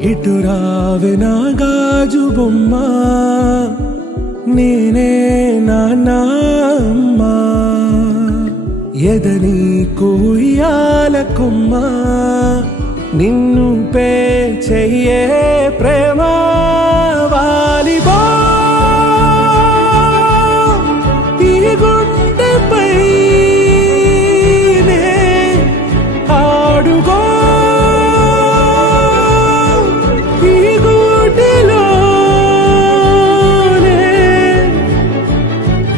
ఇటు రావే నా గాజు బొమ్మ, నేనే నాన్నమ్మ. ఎదని కుయ్యాల కొమ్మ, నిన్ను పే చెయ్యే ప్రేమ వాలిబా. ఈ గుండెపై నే ఆడుగో, ఈ గూటిలోనే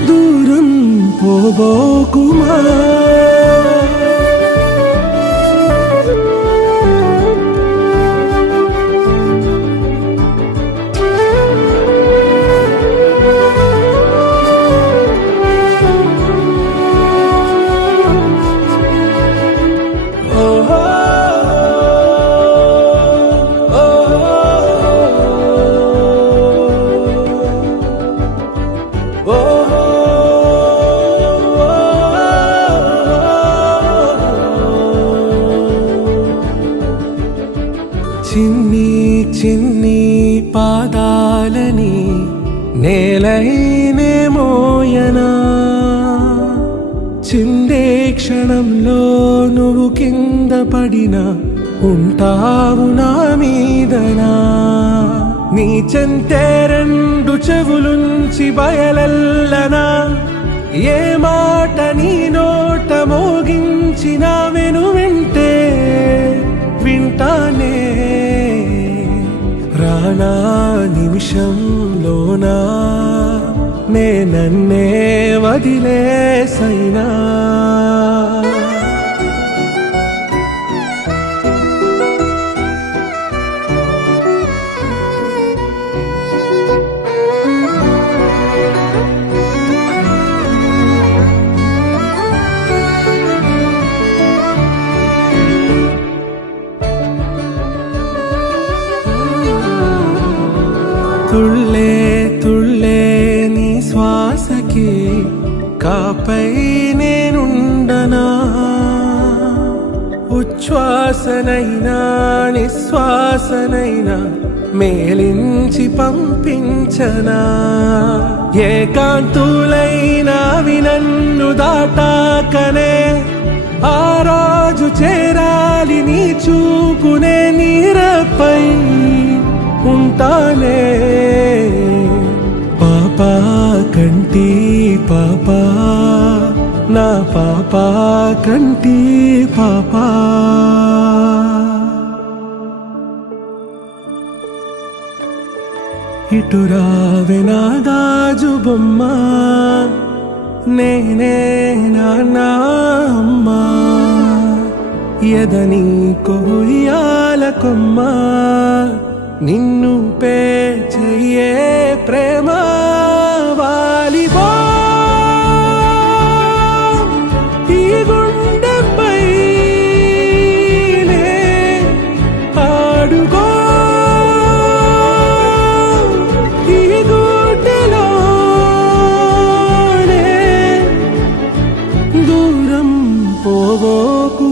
దూరం పోబోకుమా. చిన్ని చిన్ని పాదాలని నేలైనే మోయనా, చిందే క్షణంలో నువ్వు కింద పడినా ఉంటావు నా మీదనా. నీ చెంతే రెండు చెవులుంచి బయలల్లనా, ఏ మాట నీ నోట మోగించిన వెను వింటే వింటానే. రానా నిమిషంలోనా నే నన్నే వదిలేసైనా. తుళ్ళే తుళ్ళే నీ శ్వాసకి కాపై నేనుండనా, ఉచ్ఛ్వాసనైనా నిశ్వాసనైనా మేలించి పంపించనా. ఏకాంతులైనవి నన్ను దాటాకనే ఆ రోజు చేరాలి నీ చూపునే నీరపై ఉంటానే. పాపా కంటి పాపా, నా పాపా కంటి పాపా. ఇటు రావే నా గాజు బొమ్మ, నేనే నాన్నమ్మ. ఎదని కొయ్యాల కొమ్మ, నిన్ను పే చెయ్యే ప్రేమ వాలిబా. ఈ గుండెపై నే ఆడుగో, ఈ గూటిలోనే దూరం పోవోకు.